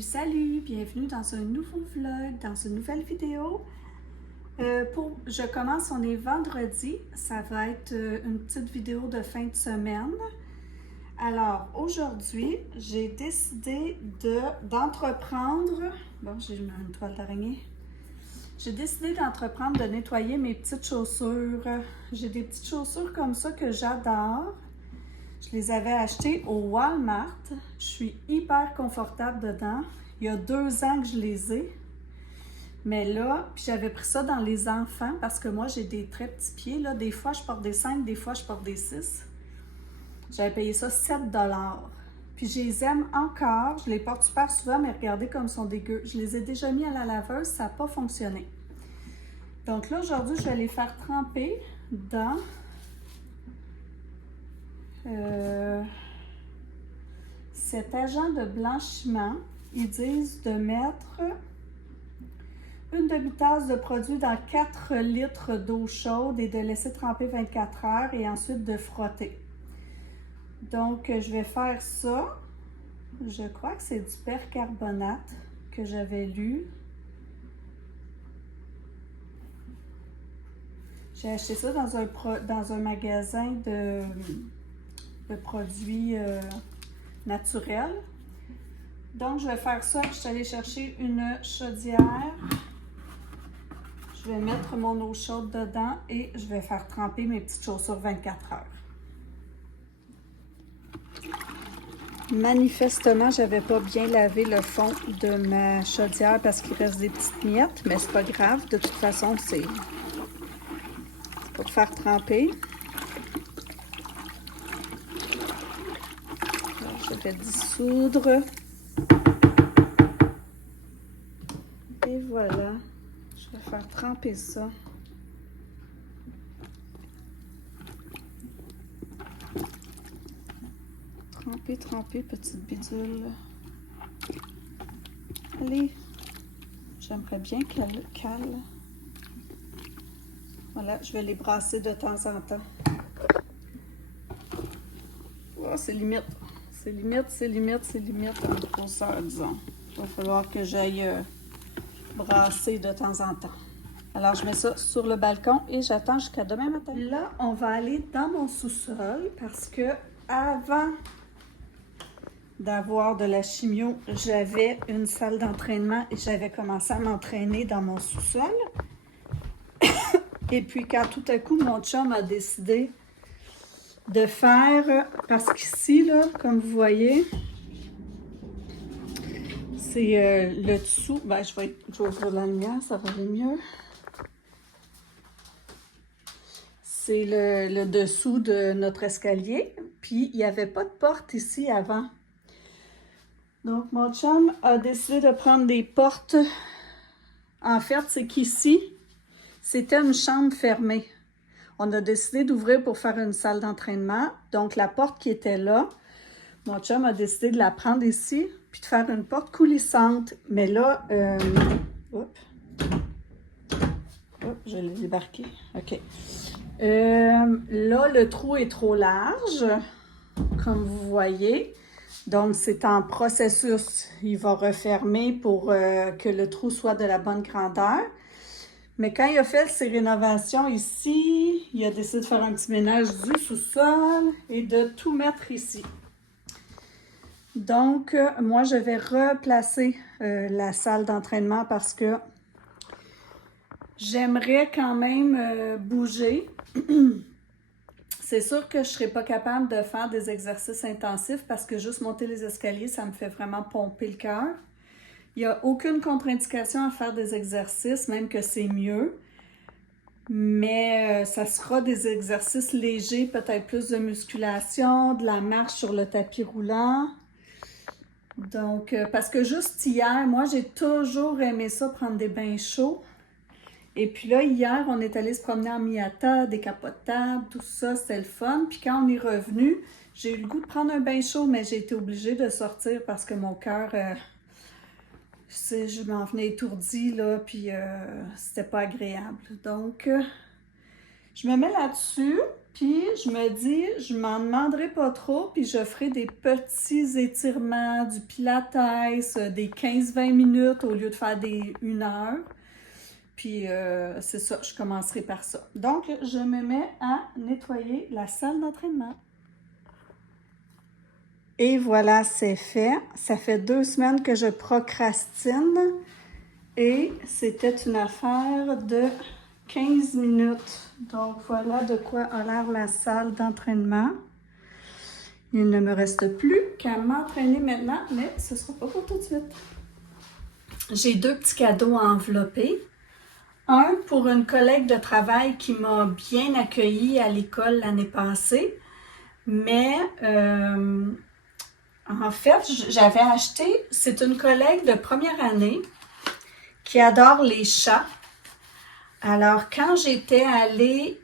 Salut, bienvenue dans un nouveau vlog, dans une nouvelle vidéo. Je commence, on est vendredi, ça va être une petite vidéo de fin de semaine. Alors aujourd'hui, j'ai décidé d'entreprendre, bon j'ai une toile d'araignée, j'ai décidé d'entreprendre de nettoyer mes petites chaussures. J'ai des petites chaussures comme ça que j'adore. Je les avais achetées au Walmart. Je suis hyper confortable dedans. Il y a 2 ans que je les ai. Mais là, puis j'avais pris ça dans les enfants parce que moi, j'ai des très petits pieds. Là. Des fois, je porte des 5, des fois, je porte des 6. J'avais payé ça 7 $. Puis je les aime encore. Je les porte super souvent, mais regardez comme ils sont dégueux. Je les ai déjà mis à la laveuse, ça n'a pas fonctionné. Donc là, aujourd'hui, je vais les faire tremper dans cet agent de blanchiment. Ils disent de mettre une demi-tasse de produit dans 4 litres d'eau chaude et de laisser tremper 24 heures et ensuite de frotter. Donc, je vais faire ça. Je crois que c'est du percarbonate que j'avais lu. J'ai acheté ça dans un magasin de produits naturels. Donc, je vais faire ça. Je suis allée chercher une chaudière. Je vais mettre mon eau chaude dedans et je vais faire tremper mes petites chaussures 24 heures. Manifestement, je n'avais pas bien lavé le fond de ma chaudière parce qu'il reste des petites miettes, mais c'est pas grave. De toute façon, c'est pour faire tremper. Alors, je vais dissoudre. Et voilà. Je vais faire tremper ça. Tremper, petite bidule. Allez, j'aimerais bien qu'elle cale. Voilà, je vais les brasser de temps en temps. Oh, c'est limite. C'est limite en grosseur, disons. Il va falloir que j'aille brasser de temps en temps. Alors, je mets ça sur le balcon et j'attends jusqu'à demain matin. Là, on va aller dans mon sous-sol parce que avant d'avoir de la chimio, j'avais une salle d'entraînement et j'avais commencé à m'entraîner dans mon sous-sol. Et puis, quand tout à coup, mon chum a décidé de faire, parce qu'ici, là, comme vous voyez, c'est le dessous. Ben, je vais ouvrir la lumière, ça va aller mieux. C'est le dessous de notre escalier. Puis, il n'y avait pas de porte ici avant. Donc, mon chum a décidé de prendre des portes. En fait, c'est qu'ici, c'était une chambre fermée. On a décidé d'ouvrir pour faire une salle d'entraînement. Donc, la porte qui était là, mon chum a décidé de la prendre ici, puis de faire une porte coulissante. Mais là, je l'ai débarqué. OK. Là, le trou est trop large, comme vous voyez. Donc, c'est en processus. Il va refermer pour que le trou soit de la bonne grandeur. Mais quand il a fait ses rénovations ici, il a décidé de faire un petit ménage du sous-sol et de tout mettre ici. Donc, moi, je vais replacer la salle d'entraînement parce que j'aimerais quand même bouger. C'est sûr que je ne serai pas capable de faire des exercices intensifs parce que juste monter les escaliers, ça me fait vraiment pomper le cœur. Il n'y a aucune contre-indication à faire des exercices, même que c'est mieux. Mais ça sera des exercices légers, peut-être plus de musculation, de la marche sur le tapis roulant. Donc, parce que juste hier, moi, j'ai toujours aimé ça, prendre des bains chauds. Et puis là, hier, on est allé se promener en Miata, décapotable, tout ça, c'était le fun. Puis quand on est revenu, j'ai eu le goût de prendre un bain chaud, mais j'ai été obligée de sortir parce que mon cœur, je m'en venais étourdie, là, puis c'était pas agréable. Donc, Je me mets là-dessus, puis je me dis, je m'en demanderai pas trop, puis je ferai des petits étirements, du pilates, des 15-20 minutes au lieu de faire des 1 heure. Puis c'est ça, je commencerai par ça. Donc, je me mets à nettoyer la salle d'entraînement. Et voilà, c'est fait. Ça fait 2 semaines que je procrastine et c'était une affaire de 15 minutes. Donc, voilà de quoi a l'air la salle d'entraînement. Il ne me reste plus qu'à m'entraîner maintenant, mais ce ne sera pas pour tout de suite. J'ai 2 petits cadeaux à envelopper. Un pour une collègue de travail qui m'a bien accueillie à l'école l'année passée, mais en fait, j'avais acheté, c'est une collègue de première année qui adore les chats. Alors, quand j'étais allée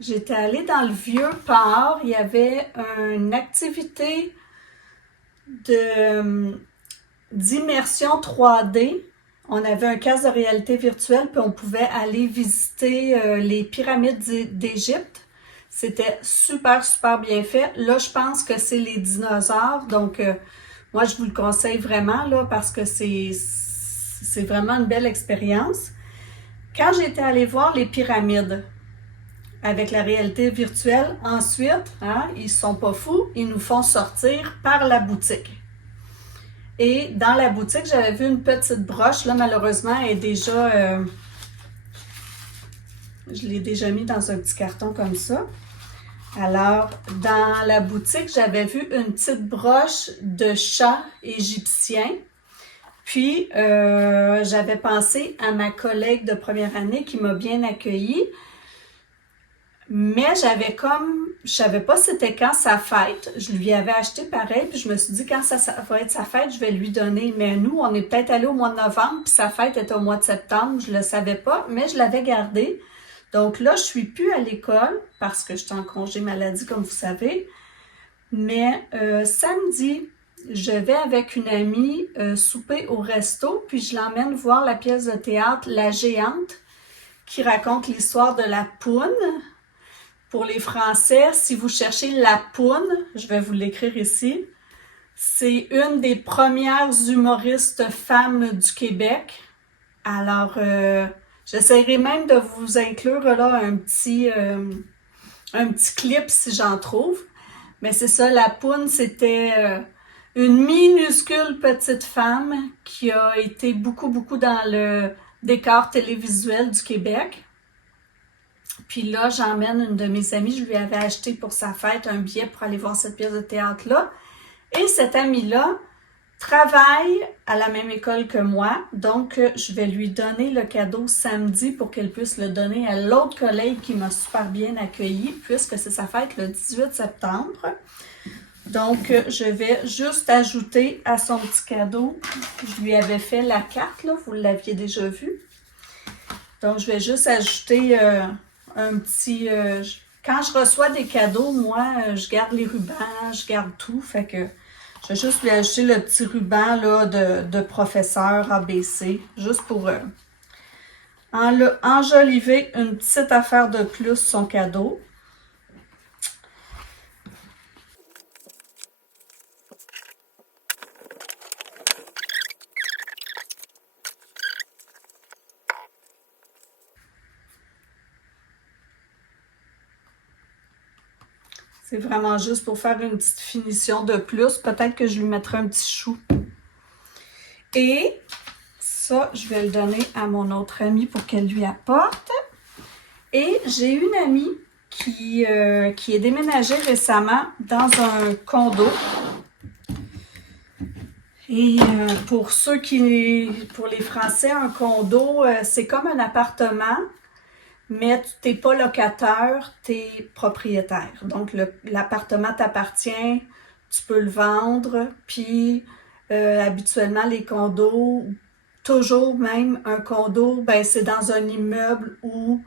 j'étais allée dans le vieux port, il y avait une activité d'immersion 3D. On avait un casque de réalité virtuelle, puis on pouvait aller visiter les pyramides d'Égypte. C'était super, super bien fait. Là, je pense que c'est les dinosaures, donc moi, je vous le conseille vraiment, là, parce que c'est vraiment une belle expérience. Quand j'étais allée voir les pyramides avec la réalité virtuelle, ensuite, hein, ils sont pas fous, ils nous font sortir par la boutique. Et dans la boutique, j'avais vu une petite broche. Là, malheureusement, elle est déjà... je l'ai déjà mis dans un petit carton comme ça. Alors, dans la boutique, j'avais vu une petite broche de chat égyptien. Puis, j'avais pensé à ma collègue de première année qui m'a bien accueillie. Mais je savais pas c'était quand sa fête. Je lui avais acheté pareil, puis je me suis dit quand ça va être sa fête, je vais lui donner. Mais nous, on est peut-être allé au mois de novembre, puis sa fête était au mois de septembre. Je le savais pas, mais je l'avais gardé. Donc là, je suis plus à l'école parce que je suis en congé maladie, comme vous savez. Mais samedi, je vais avec une amie souper au resto, puis je l'emmène voir la pièce de théâtre La Géante, qui raconte l'histoire de la poune. Pour les Français, si vous cherchez la poune, je vais vous l'écrire ici, c'est une des premières humoristes femmes du Québec. Alors, j'essaierai même de vous inclure là un petit clip si j'en trouve. Mais c'est ça, la poune, c'était une minuscule petite femme qui a été beaucoup, beaucoup dans le décor télévisuel du Québec. Puis là, j'emmène une de mes amies, je lui avais acheté pour sa fête un billet pour aller voir cette pièce de théâtre-là. Et cette amie-là travaille à la même école que moi, donc je vais lui donner le cadeau samedi pour qu'elle puisse le donner à l'autre collègue qui m'a super bien accueillie, puisque c'est sa fête le 18 septembre. Donc, je vais juste ajouter à son petit cadeau, je lui avais fait la carte, là, vous l'aviez déjà vue. Donc, je vais juste ajouter... un petit... quand je reçois des cadeaux, moi, je garde les rubans, je garde tout. Fait que je vais juste lui ajouter le petit ruban là, de professeur ABC, juste pour enjoliver une petite affaire de plus son cadeau. C'est vraiment juste pour faire une petite finition de plus. Peut-être que je lui mettrai un petit chou. Et ça, je vais le donner à mon autre amie pour qu'elle lui apporte. Et j'ai une amie qui est déménagée récemment dans un condo. Et pour les Français, un condo, c'est comme un appartement. Mais tu n'es pas locataire, tu es propriétaire. Donc, l'appartement t'appartient, tu peux le vendre, puis habituellement, les condos, toujours même un condo, ben c'est dans un immeuble où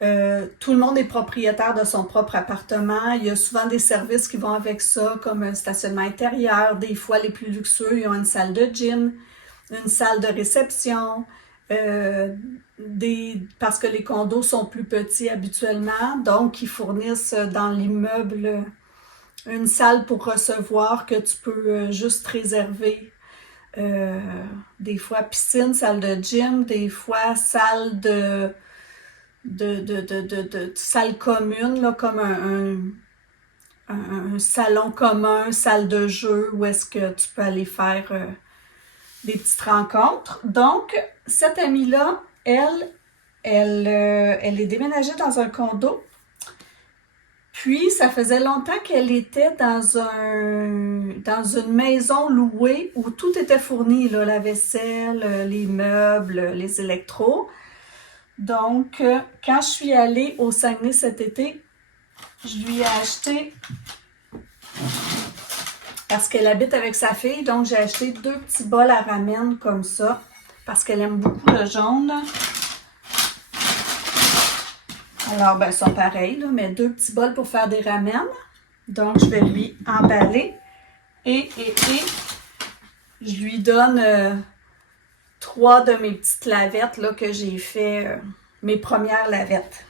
tout le monde est propriétaire de son propre appartement. Il y a souvent des services qui vont avec ça, comme un stationnement intérieur. Des fois, les plus luxueux, ils ont une salle de gym, une salle de réception, parce que les condos sont plus petits habituellement, donc ils fournissent dans l'immeuble une salle pour recevoir que tu peux juste réserver. Des fois piscine, salle de gym, des fois salle de salle commune, là, comme un salon commun, salle de jeu, où est-ce que tu peux aller faire des petites rencontres. Donc, cette amie-là, elle est déménagée dans un condo. Puis, ça faisait longtemps qu'elle était dans une maison louée où tout était fourni, là, la vaisselle, les meubles, les électros. Donc, quand je suis allée au Saguenay cet été, je lui ai acheté, parce qu'elle habite avec sa fille, donc j'ai acheté 2 petits bols à ramen comme ça, parce qu'elle aime beaucoup le jaune. Alors, ben, ils sont pareils, là, mais 2 petits bols pour faire des ramen. Donc, je vais lui emballer et je lui donne 3 de mes petites lavettes là, que j'ai fait, mes premières lavettes.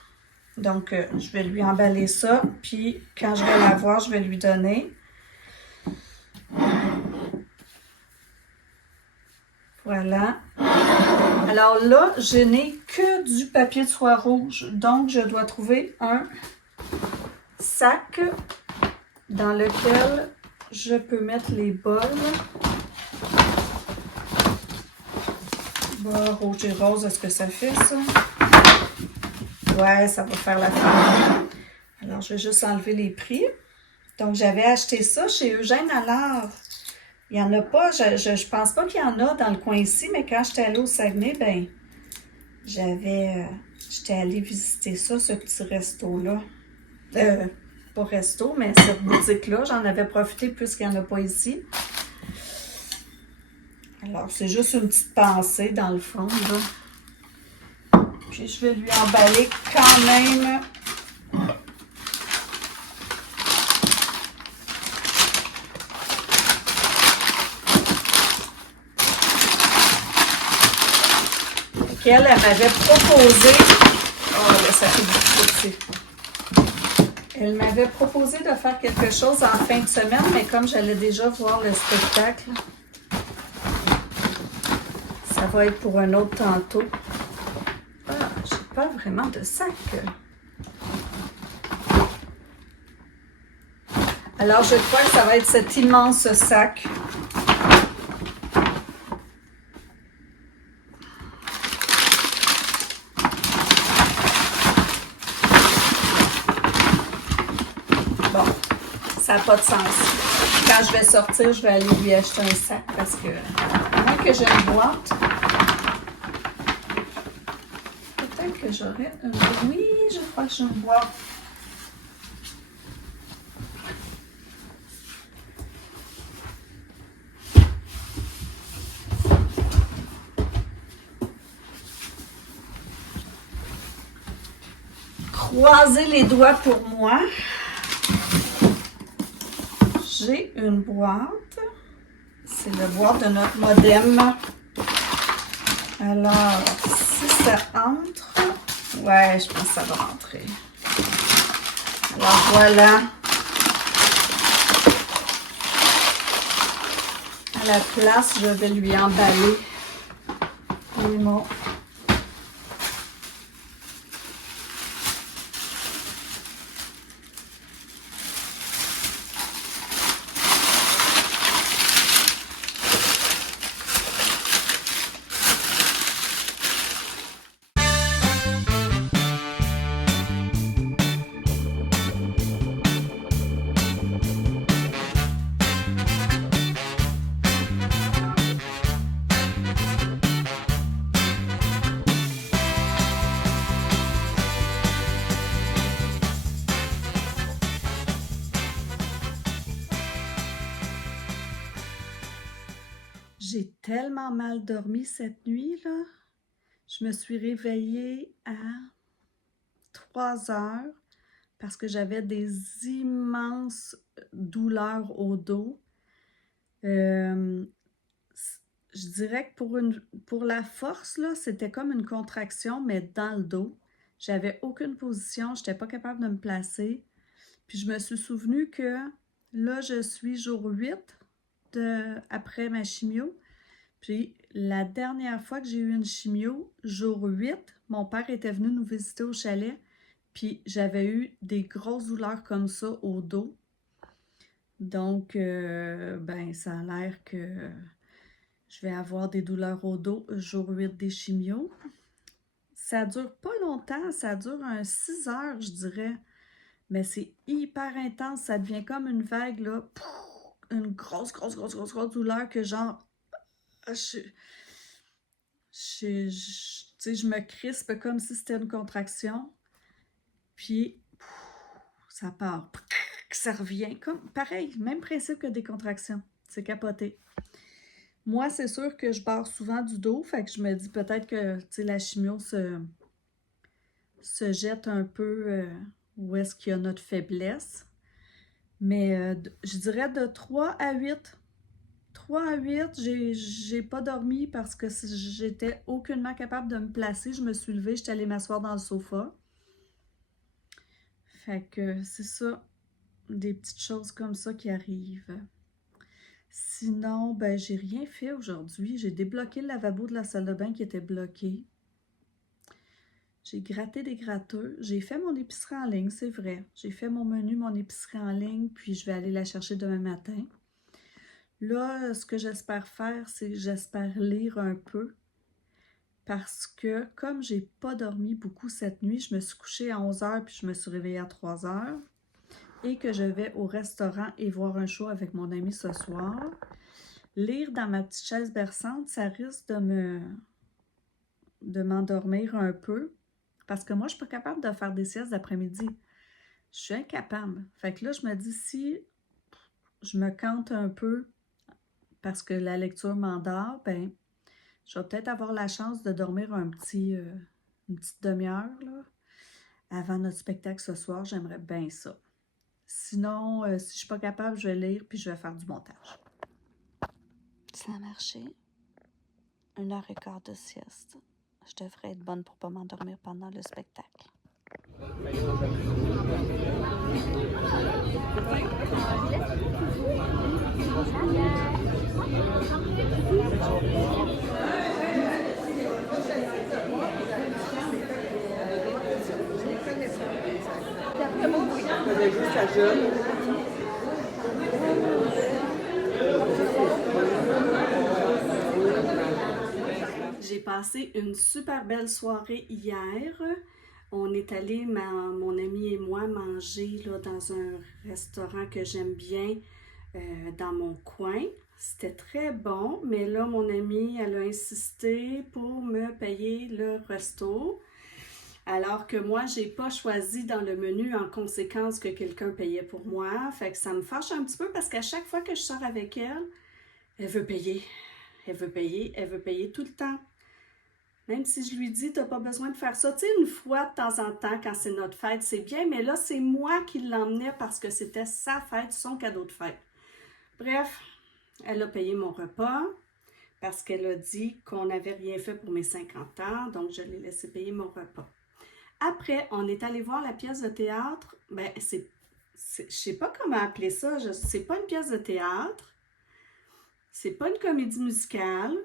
Donc, je vais lui emballer ça, puis quand je vais la voir, je vais lui donner. Voilà. Alors là, je n'ai que du papier de soie rouge, donc je dois trouver un sac dans lequel je peux mettre les bols. Bon, rouge et rose, est-ce que ça fait ça? Ouais, ça va faire la fin. Alors, je vais juste enlever les prix. Donc, j'avais acheté ça chez Eugène Allard. Il n'y en a pas, je pense pas qu'il y en a dans le coin ici, mais quand j'étais allée au Saguenay, ben, j'étais allée visiter ça, ce petit resto-là. Pas resto, mais cette boutique-là, j'en avais profité puisqu'il n'y en a pas ici. Alors, c'est juste une petite pensée dans le fond, là. Puis, je vais lui emballer quand même. Elle m'avait proposé. Oh, là, ça fait beaucoup aussi. Elle m'avait proposé de faire quelque chose en fin de semaine, mais comme j'allais déjà voir le spectacle, ça va être pour un autre tantôt. Ah, j'ai pas vraiment de sac. Alors, je crois que ça va être cet immense sac. Bon, ça n'a pas de sens. Quand je vais sortir, je vais aller lui acheter un sac parce que, à moins que j'ai une boîte, peut-être que j'aurais une... Oui, je crois que j'ai une boîte. Croisez les doigts pour moi. J'ai une boîte. C'est la boîte de notre modem. Alors, si ça entre... Ouais, je pense que ça va rentrer. Alors, voilà. À la place, je vais lui emballer les mots. J'ai tellement mal dormi cette nuit, là. Je me suis réveillée à 3 heures parce que j'avais des immenses douleurs au dos. je dirais que pour la force, là, c'était comme une contraction, mais dans le dos. J'avais aucune position, je n'étais pas capable de me placer. Puis je me suis souvenu que là, je suis jour 8 après ma chimio. Puis la dernière fois que j'ai eu une chimio, jour 8, mon père était venu nous visiter au chalet. Puis j'avais eu des grosses douleurs comme ça au dos. Donc, ben, ça a l'air que je vais avoir des douleurs au dos jour 8 des chimios. Ça dure pas longtemps, ça dure 6 heures, je dirais. Mais c'est hyper intense, ça devient comme une vague, là. Une grosse douleur que genre, je me crispe comme si c'était une contraction. Puis, ça part. Ça revient. Comme, pareil, même principe que des contractions. C'est capoté. Moi, c'est sûr que je barre souvent du dos, fait que je me dis peut-être que la chimio se jette un peu où est-ce qu'il y a notre faiblesse. Mais je dirais de 3 à 8. 3 à 8, j'ai pas dormi parce que j'étais aucunement capable de me placer. Je me suis levée, j'étais allée m'asseoir dans le sofa. Fait que c'est ça, des petites choses comme ça qui arrivent. Sinon, ben j'ai rien fait aujourd'hui. J'ai débloqué le lavabo de la salle de bain qui était bloqué. J'ai gratté des gratteux. J'ai fait mon épicerie en ligne, c'est vrai. J'ai fait mon menu, mon épicerie en ligne, puis je vais aller la chercher demain matin. Là, ce que j'espère faire, c'est que j'espère lire un peu. Parce que comme j'ai pas dormi beaucoup cette nuit, je me suis couchée à 11h puis je me suis réveillée à 3h. Et que je vais au restaurant et voir un show avec mon ami ce soir. Lire dans ma petite chaise berçante, ça risque de m'endormir un peu. Parce que moi, je suis pas capable de faire des siestes d'après-midi. Je suis incapable. Fait que là, je me dis, si je me cante un peu parce que la lecture m'endort, ben, je vais peut-être avoir la chance de dormir une petite demi-heure là, avant notre spectacle ce soir. J'aimerais bien ça. Sinon, si je suis pas capable, je vais lire puis je vais faire du montage. Ça a marché. 1h15 de sieste. Je devrais être bonne pour pas m'endormir pendant le spectacle. J'ai passé une super belle soirée hier. On est allé, mon ami et moi, manger là, dans un restaurant que j'aime bien dans mon coin. C'était très bon, mais là, mon amie, elle a insisté pour me payer le resto. Alors que moi, j'ai pas choisi dans le menu en conséquence que quelqu'un payait pour moi. Fait que ça me fâche un petit peu parce qu'à chaque fois que je sors avec elle, elle veut payer. Elle veut payer, elle veut payer tout le temps. Même si je lui dis, t'as pas besoin de faire ça. Tu sais, une fois de temps en temps, quand c'est notre fête, c'est bien, mais là, c'est moi qui l'emmenais parce que c'était sa fête, son cadeau de fête. Bref, elle a payé mon repas parce qu'elle a dit qu'on n'avait rien fait pour mes 50 ans, donc je l'ai laissé payer mon repas. Après, on est allé voir la pièce de théâtre. Ben, je sais pas comment appeler ça. C'est pas une pièce de théâtre. C'est pas une comédie musicale.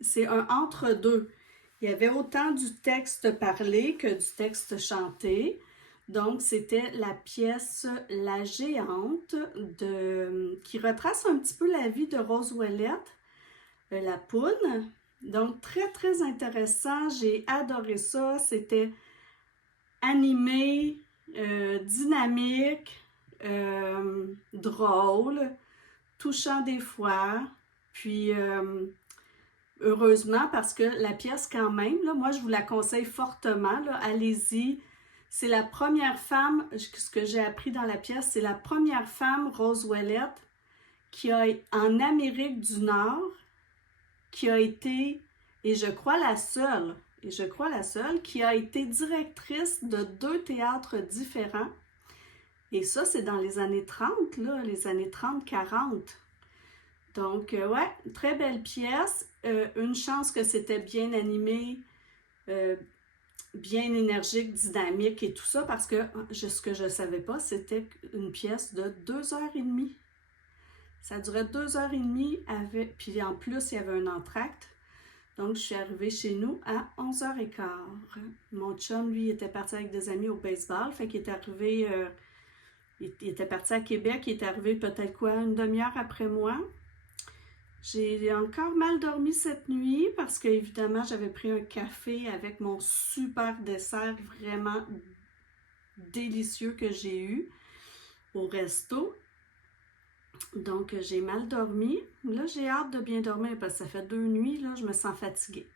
C'est un entre-deux. Il y avait autant du texte parlé que du texte chanté. Donc, c'était la pièce La Géante qui retrace un petit peu la vie de Rose Ouellette, la poune. Donc, très, très intéressant. J'ai adoré ça. C'était animé, dynamique, drôle, touchant des fois. Puis, heureusement, parce que la pièce quand même, là, moi je vous la conseille fortement, allez-y. C'est la première femme, ce que j'ai appris dans la pièce, c'est la première femme, Rose Ouellette, qui a, en Amérique du Nord, qui a été, et je crois la seule, qui a été directrice de 2 théâtres différents. Et ça, c'est dans les années 30, là, les années 30-40. Donc, ouais, très belle pièce. une chance que c'était bien animé, bien énergique, dynamique et tout ça, parce que ce que je ne savais pas, c'était une pièce de 2h30. Ça durait 2h30, puis en plus, il y avait un entracte. Donc, je suis arrivée chez nous à 11h15. Mon chum, lui, était parti avec des amis au baseball, fait qu'il est arrivé, il était parti à Québec, il est arrivé peut-être quoi, une demi-heure après moi. J'ai encore mal dormi cette nuit parce qu'évidemment, j'avais pris un café avec mon super dessert vraiment délicieux que j'ai eu au resto. Donc, j'ai mal dormi. Là, j'ai hâte de bien dormir parce que ça fait 2 nuits, là, je me sens fatiguée.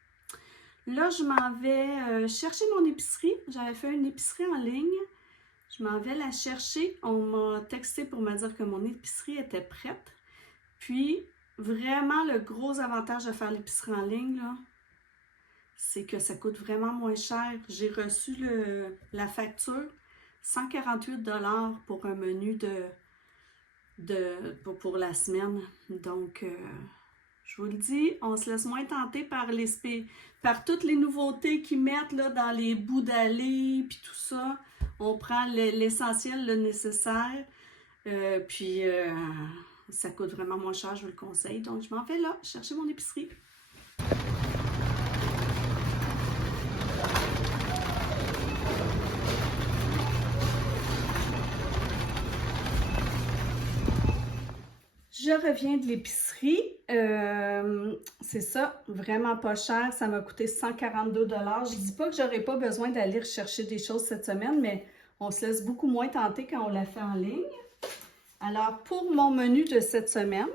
Là, je m'en vais chercher mon épicerie. J'avais fait une épicerie en ligne. Je m'en vais la chercher. On m'a texté pour me dire que mon épicerie était prête. Puis, vraiment, le gros avantage de faire l'épicerie en ligne, là, c'est que ça coûte vraiment moins cher. J'ai reçu la facture, 148 $ pour un menu pour la semaine. Donc, je vous le dis, on se laisse moins tenter par toutes les nouveautés qu'ils mettent là, dans les bouts d'allée, puis tout ça. On prend l'essentiel, le nécessaire, puis ça coûte vraiment moins cher, je vous le conseille. Donc, je m'en vais là, chercher mon épicerie. Je reviens de l'épicerie. C'est ça, vraiment pas cher. Ça m'a coûté 142 $. Je dis pas que j'aurais pas besoin d'aller rechercher des choses cette semaine, mais on se laisse beaucoup moins tenter quand on la fait en ligne. Alors, pour mon menu de cette semaine,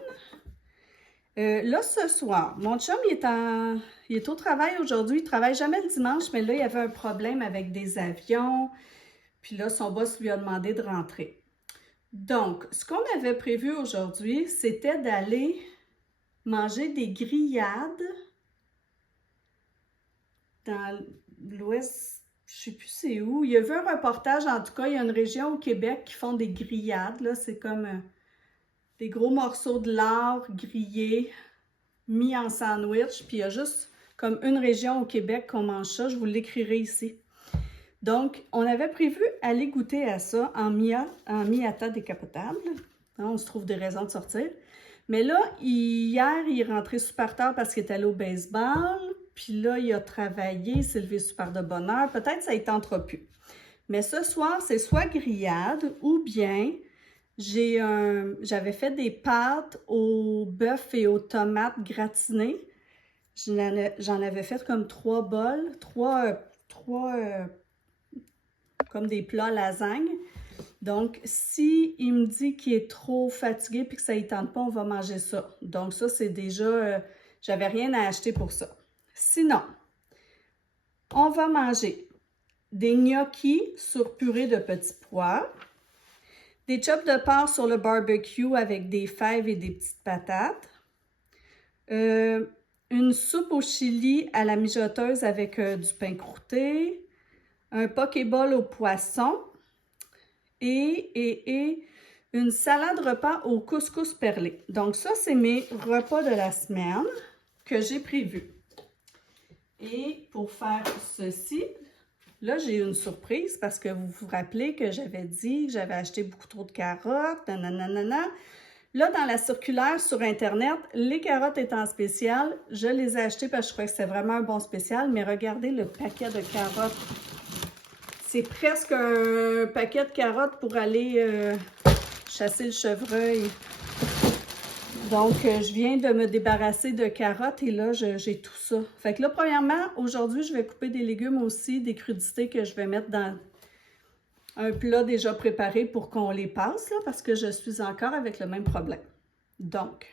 là, ce soir, mon chum, il est au travail aujourd'hui. Il ne travaille jamais le dimanche, mais là, il y avait un problème avec des avions. Puis là, son boss lui a demandé de rentrer. Donc, ce qu'on avait prévu aujourd'hui, c'était d'aller manger des grillades dans l'ouest, je ne sais plus c'est où. Il y a vu un reportage, en tout cas, il y a une région au Québec qui font des grillades. Là, c'est comme des gros morceaux de lard grillés, mis en sandwich. Puis il y a juste comme une région au Québec qu'on mange ça. Je vous l'écrirai ici. Donc, on avait prévu aller goûter à ça en Miata décapotable. On se trouve des raisons de sortir. Mais là, hier, il est rentré super tard parce qu'il est allé au baseball. Puis là, il a travaillé, il s'est levé super de bonne heure. Peut-être que ça ne tentera plus. Mais ce soir, c'est soit grillade ou bien j'avais fait des pâtes au bœuf et aux tomates gratinées. J'en avais fait comme 3 bols, comme des plats lasagne. Donc, si il me dit qu'il est trop fatigué et que ça ne tente pas, on va manger ça. Donc, ça, c'est déjà... j'avais rien à acheter pour ça. Sinon, on va manger des gnocchis sur purée de petits pois, des chops de porc sur le barbecue avec des fèves et des petites patates, une soupe au chili à la mijoteuse avec du pain croûté, un pokéball au poisson et une salade repas au couscous perlé. Donc ça, c'est mes repas de la semaine que j'ai prévus. Et pour faire ceci, là, j'ai une surprise parce que vous vous rappelez que j'avais dit que j'avais acheté beaucoup trop de carottes, nanana. Là, dans la circulaire sur Internet, les carottes étant en spécial, je les ai achetées parce que je trouvais que c'était vraiment un bon spécial, mais regardez le paquet de carottes. C'est presque un paquet de carottes pour aller chasser le chevreuil. Donc, je viens de me débarrasser de carottes et là, j'ai tout ça. Fait que là, premièrement, aujourd'hui, je vais couper des légumes aussi, des crudités que je vais mettre dans un plat déjà préparé pour qu'on les passe, là, parce que je suis encore avec le même problème. Donc,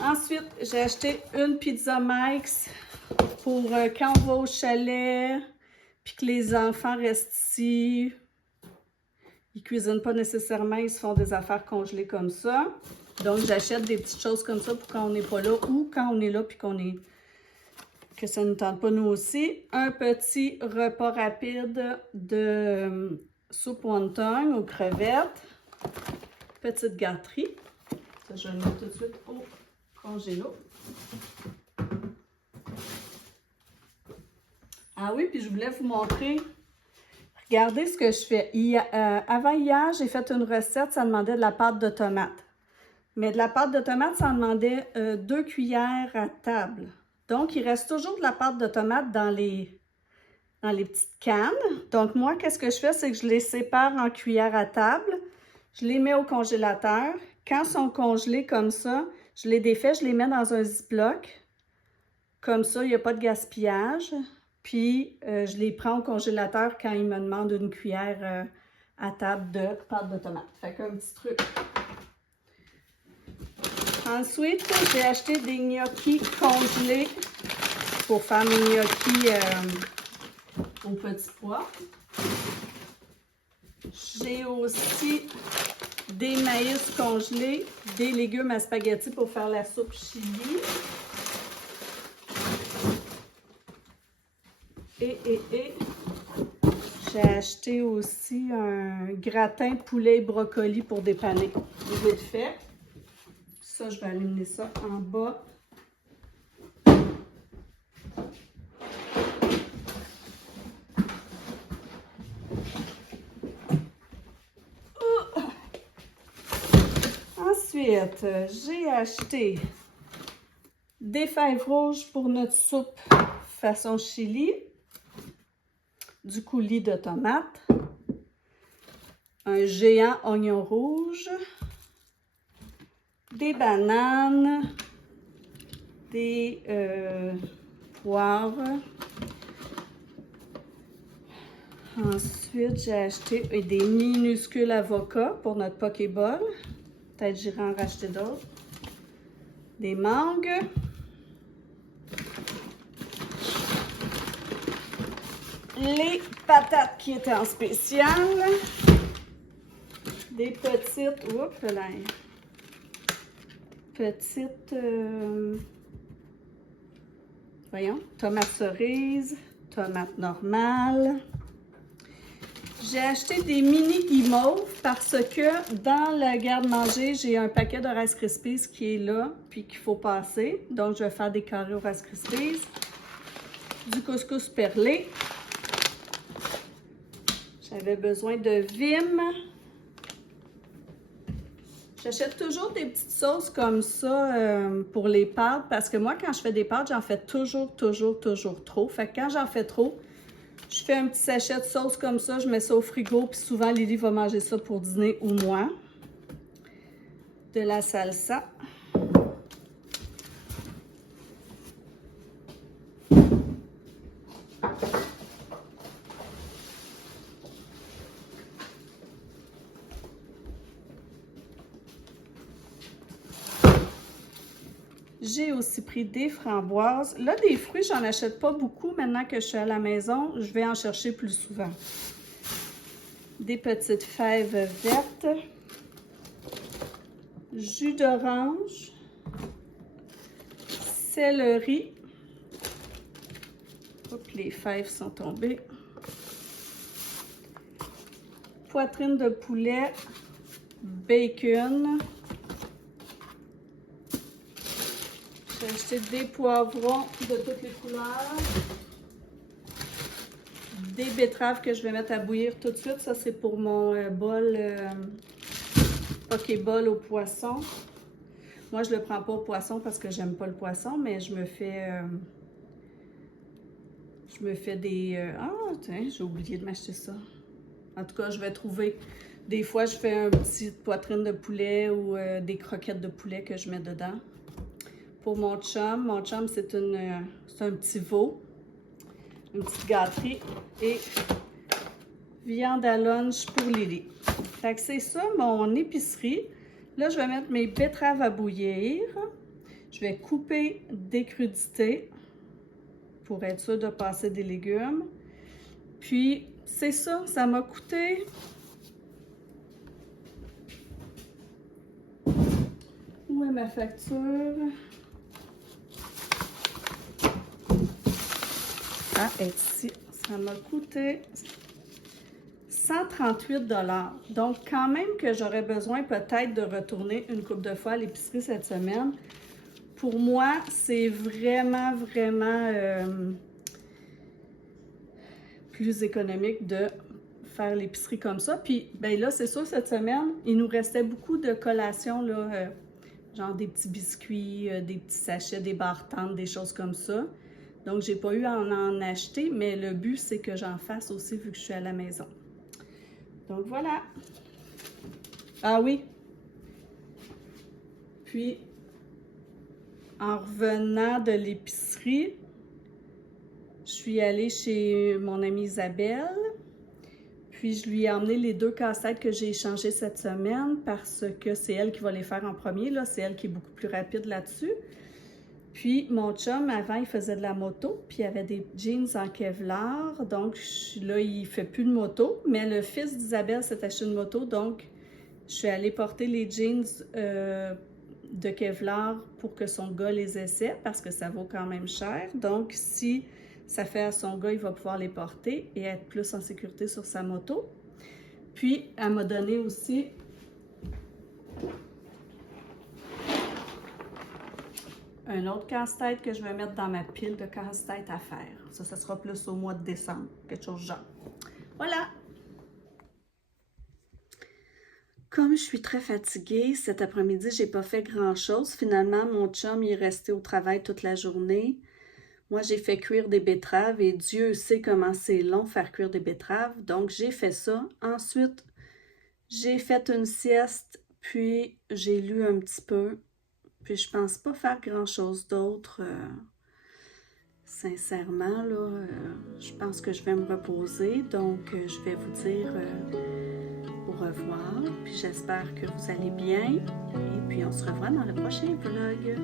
ensuite, j'ai acheté une pizza Mike's pour quand on va au chalet, puis que les enfants restent ici. Ils ne cuisinent pas nécessairement, ils se font des affaires congelées comme ça. Donc, j'achète des petites choses comme ça pour quand on n'est pas là ou quand on est là puis que ça ne nous tente pas nous aussi. Un petit repas rapide de soupe wonton aux crevettes. Petite gâterie. Ça, je le mets tout de suite au congélo. Ah oui, puis je voulais vous montrer. Regardez ce que je fais. Avant hier, j'ai fait une recette, ça demandait de la pâte de tomate. Mais de la pâte de tomate, ça demandait 2 cuillères à table. Donc, il reste toujours de la pâte de tomate dans les petites cannes. Donc, moi, qu'est-ce que je fais? C'est que je les sépare en cuillères à table. Je les mets au congélateur. Quand ils sont congelés comme ça, je les défais, je les mets dans un ziploc. Comme ça, il n'y a pas de gaspillage. Puis, je les prends au congélateur quand ils me demandent une cuillère à table de pâte de tomate. Fait qu'un petit truc. Ensuite, j'ai acheté des gnocchis congelés pour faire mes gnocchis au petit pois. J'ai aussi des maïs congelés, des légumes à spaghetti pour faire la soupe chili. Et j'ai acheté aussi un gratin poulet et brocoli pour dépanner. Vite fait. Ça, je vais allumer ça en bas. Ensuite, j'ai acheté des fèves rouges pour notre soupe façon chili, du coulis de tomates, un géant oignon rouge, des bananes, des poivres. Ensuite, j'ai acheté des minuscules avocats pour notre pokéball. Peut-être j'irai en racheter d'autres. Des mangues. Les patates qui étaient en spécial. Des petites... Oups là! Petites... voyons, tomates cerises, tomates normales. J'ai acheté des mini guimauves parce que dans le garde-manger, j'ai un paquet de Rice Krispies qui est là, puis qu'il faut passer. Donc, je vais faire des carrés au Rice Krispies. Du couscous perlé. J'avais besoin de Vim. J'achète toujours des petites sauces comme ça pour les pâtes parce que moi, quand je fais des pâtes, j'en fais toujours trop. Fait que quand j'en fais trop, je fais un petit sachet de sauce comme ça, je mets ça au frigo, puis souvent Lily va manger ça pour dîner ou moi. De la salsa. J'ai aussi pris des framboises. Là, des fruits, j'en achète pas beaucoup. Maintenant que je suis à la maison, je vais en chercher plus souvent. Des petites fèves vertes. Jus d'orange. Céleri. Hop, les fèves sont tombées. Poitrine de poulet. Bacon. J'ai acheté des poivrons de toutes les couleurs. Des betteraves que je vais mettre à bouillir tout de suite. Ça, c'est pour mon bol pokéball au poisson. Moi, je ne le prends pas au poisson parce que j'aime pas le poisson, mais je me fais des... Ah, tiens, j'ai oublié de m'acheter ça. En tout cas, je vais trouver... Des fois, je fais un petit poitrine de poulet ou des croquettes de poulet que je mets dedans. Pour mon chum, c'est un petit veau, une petite gâterie et viande à lunch pour Lily. Fait que c'est ça mon épicerie. Là, je vais mettre mes betteraves à bouillir. Je vais couper des crudités pour être sûre de passer des légumes. Puis, c'est ça, ça m'a coûté... Où est ma facture? Ah, ici, ça m'a coûté 138 $. Donc, quand même que j'aurais besoin peut-être de retourner une couple de fois à l'épicerie cette semaine pour moi, c'est vraiment, vraiment plus économique de faire l'épicerie comme ça. Puis, ben là, c'est sûr, cette semaine, il nous restait beaucoup de collations, là, genre des petits biscuits, des petits sachets, des barres tendres, des choses comme ça. Donc, j'ai pas eu à en acheter, mais le but, c'est que j'en fasse aussi vu que je suis à la maison. Donc, voilà. Ah oui. Puis, en revenant de l'épicerie, je suis allée chez mon amie Isabelle. Puis, je lui ai emmené les 2 casse-têtes que j'ai échangés cette semaine parce que c'est elle qui va les faire en premier. Là, c'est elle qui est beaucoup plus rapide là-dessus. Puis, mon chum, avant, il faisait de la moto, puis il avait des jeans en Kevlar. Donc, là, il fait plus de moto. Mais le fils d'Isabelle s'est acheté une moto, donc je suis allée porter les jeans de Kevlar pour que son gars les essaie, parce que ça vaut quand même cher. Donc, si ça fait à son gars, il va pouvoir les porter et être plus en sécurité sur sa moto. Puis, elle m'a donné aussi un autre casse-tête que je vais mettre dans ma pile de casse-tête à faire. Ça sera plus au mois de décembre, quelque chose de genre. Voilà! Comme je suis très fatiguée, cet après-midi, j'ai pas fait grand-chose. Finalement, mon chum il est resté au travail toute la journée. Moi, j'ai fait cuire des betteraves et Dieu sait comment c'est long faire cuire des betteraves. Donc, j'ai fait ça. Ensuite, j'ai fait une sieste, puis j'ai lu un petit peu. Puis je pense pas faire grand-chose d'autre. Sincèrement, là, je pense que je vais me reposer. Donc, je vais vous dire au revoir. Puis j'espère que vous allez bien. Et puis, on se revoit dans le prochain vlog.